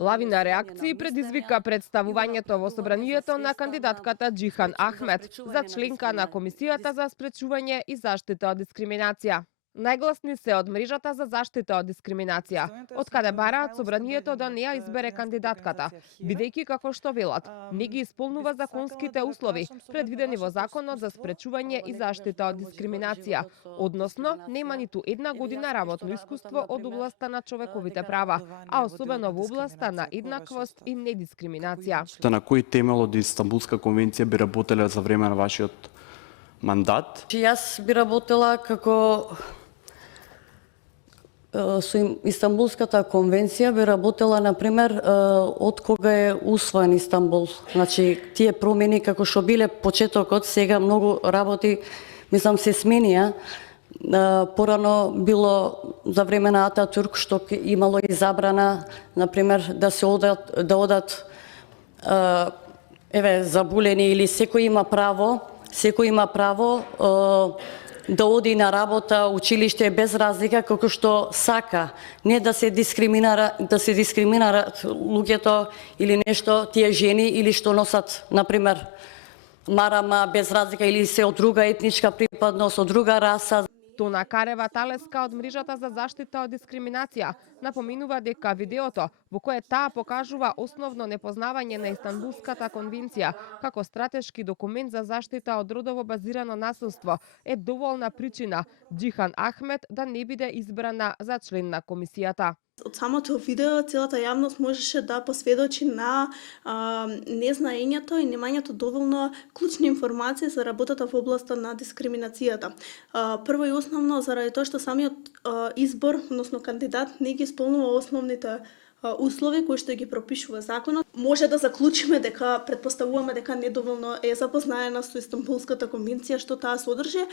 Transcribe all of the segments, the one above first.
Лавина реакции предизвика представувањето во собранието на кандидатката Џихан Ахмет за членка на Комисијата за спречување и заштита од дискриминација. Најгласни се од мрежата за заштита од дискриминација, од каде бараат собранието да не ја избере кандидатката, бидејќи како што велат, не ги исполнува законските услови предвидени во Законот за спречување и заштита од дискриминација, односно нема ниту една година работно искуство од областа на човековите права, а особено во областа на еднаквост и недискриминација. На кој темел од Истанбулска конвенција би работеле за време на вашиот мандат? Јас би работела како со Истанбулската конвенција би работела, например, од кога е усвоен Истанбул. Значи, тие промени како што биле почетокот, сега многу работи, мислам, се сменија. Порано било за време на Ататурк, што имало и забрана, например, да се одат заболени или секој има право да оди на работа, училиште без разлика како што сака, не да се дискриминираат луѓето или нешто, тие жени или што носат, например, марама без разлика или се од друга етничка припадност, од друга раса. Тона Карева Талеска од мрежата за заштита од дискриминација напоминува дека видеото во кое таа покажува основно непознавање на Истанбулската конвенција како стратешки документ за заштита од родово базирано насилство е доволна причина Џихан Ахмет да не биде избрана за член на комисијата. Од самото видео целата јавност можеше да посведочи на незнаењето и немањето доволно клучни информации за работата во областа на дискриминацијата. Прво и основно заради тоа што самиот избор, односно кандидат, не ги исполнува основните услови кои што ги пропишува законот. Може да заклучиме дека претпоставуваме дека недоволно е запознаена со Истанбулската конвенција што таа содржи,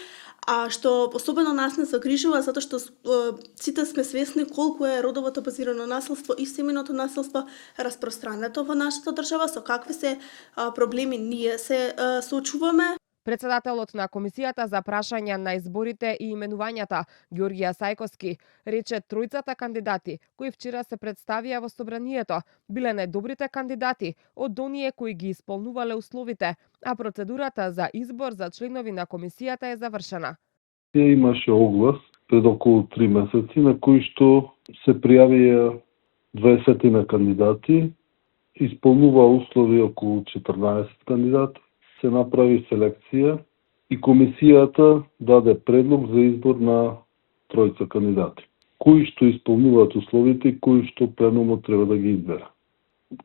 а што особено нас не загрижува затоа што сите сме свесни колку е родовото базирано насилство и семејното насилство распространето во нашата држава, со какви се проблеми ние се соочуваме. Председателот на Комисијата за прашања на изборите и именувањата, Ѓорѓија Сајковски, рече тројцата кандидати, кои вчера се представија во собранието, биле најдобрите кандидати од оние кои ги исполнувале условите, а процедурата за избор за членови на комисијата е завршена. Имаше оглас пред околу 3 месеци на кои што се пријавија 20 на кандидати, исполнува услови околу 14 кандидати. Се направи селекција и комисијата даде предлог за избор на тројца кандидати, кои што исполнуваат условите и кои што пленумот треба да ги избере.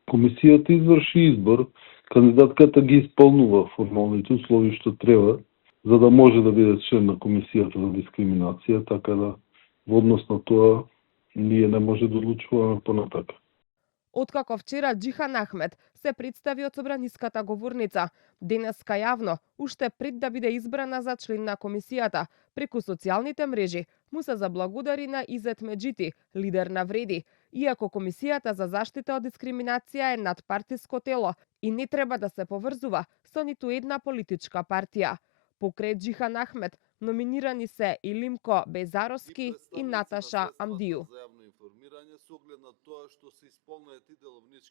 Комисијата изврши избор, кандидатката ги исполнува формалните услови што треба, за да може да биде член на комисијата за дискриминација, така да во однос на тоа ние не може да одлучуваме понатака. Откако вчера Џихан Ахмет се представи од собраниската говорница, денеска јавно, уште пред да биде избрана за член на комисијата, преку социјалните мрежи, му се заблагодари на Изет Меджити, лидер на Вреди, иако Комисијата за заштита од дискриминација е надпартиско тело и не треба да се поврзува со ниту една политичка партија. Покрај Џихан Ахмет номинирани се и Лимко Безаровски и Наташа Амдију. Со оглед на тоа што се исполнети деловнички